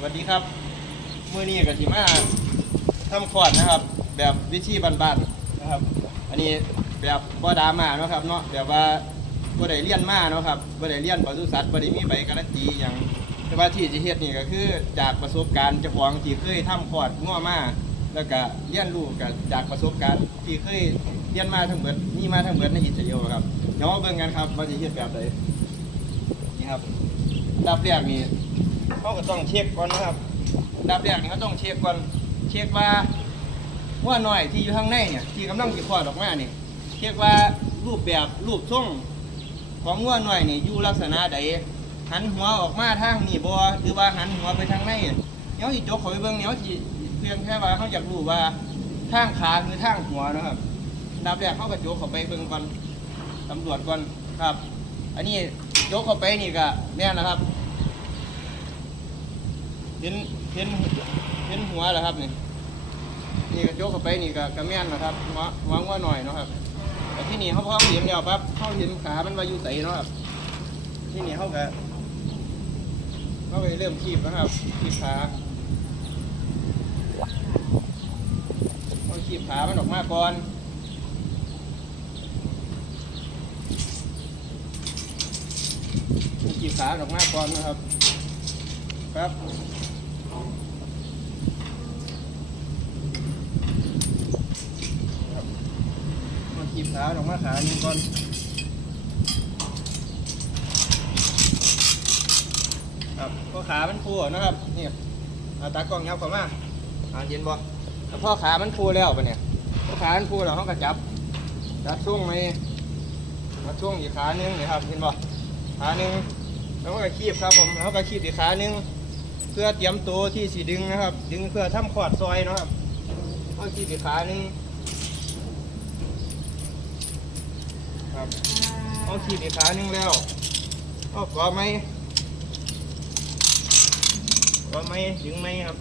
สวัสดีครับมื้อนี้ก็สิมาทำคอร์ดนะครับ แบบวิธีบ้านๆนะครับ อันนี้แบบบ่ดามาเนาะครับเนาะแบบว่าบ่ได้เรียนมาเนาะครับบ่ได้เรียนปศุสัตว์บ่ได้มีใบการันตีหยังแต่ว่าที่สิเฮ็ดนี่ก็คือจากประสบการณ์เจ้าของที่เคยทำคอร์ดงัวมาแล้วก็เรียนรู้กันจากประสบการณ์ที่เคยเรียนมาทั้งเบิดมีมาทั้งเบิดในอิสราเอลครับเดี๋ยวมาเบิ่งกันครับว่าสิเฮ็ดแบบใดนี่ครับดับแรกนี่ เขาก็ต้องเช็คก่อนนะครับดับแรกนี่เขาต้องเช็คก่อนเช็คว่าว่าหน่อยที่อยู่ข้างในเนี่ยที่กำลังสิคลอดออกมาเนี่ยเช็คว่ารูปแบบรูปทรงของงัวหน่อยนี่อยู่ลักษณะใดหันหัวออกมาทางนี่บ่หรือว่าหันหัวไปทางในเดี๋ยวสิจกเขาไปเบิ่งเดี๋ยวสิเพียงแค่ว่าเขาอยากรู้ว่าทางขาหรือทางหัวนะครับดับแรกเขาก็จกเขาไปเบิ่งก่อนตำรวจก่อนครับ อันนี้ยกเข้าไปนี่ก็แม่นนะครับ เห็นเห็นเห็นหัวเหรอครับนี่นี่ก็โจกเข้าไปนี่ก็กระแม่นนะครับหัวหัวงัวหน่อยเนาะครับแต่ที่นี่เขาพอเห็นแล้วปั๊บเขาเห็นขามันว่าอยู่ใสเนาะครับที่นี่เขาก็เขาไปเริ่มคีบนะครับคีบขาเขาคีบขามันออกมาก่อนคีบขาออกมาก่อนนะครับ ครับมาขีบขาออกมาขาหนึ่งก่อนครับพอขามันฟูนะครับนี่เอาตากล้องยับเข้ามาอ่าเห็นบ่แต่พอขามันฟูแล้วปะเนี่ยพอขามันฟูแล้วเขาก็จับจับช่วงไหมมาช่วงอีกขาหนึ่งนี่ครับเห็นบ่ขาหนึ่งแล้วก็คีบครับผมแล้วก็คีบอีกขาหนึ่ง เพื่อเตรียมตัวที่สีดึงนะครับ ดึงเพื่อทำขอดซอยนะครับก็คีบอีขาหนึ่งครับเอาขีดอีกขาหนึงแล้วเอากรอบไหมกรอบไหมถึงไหมครับ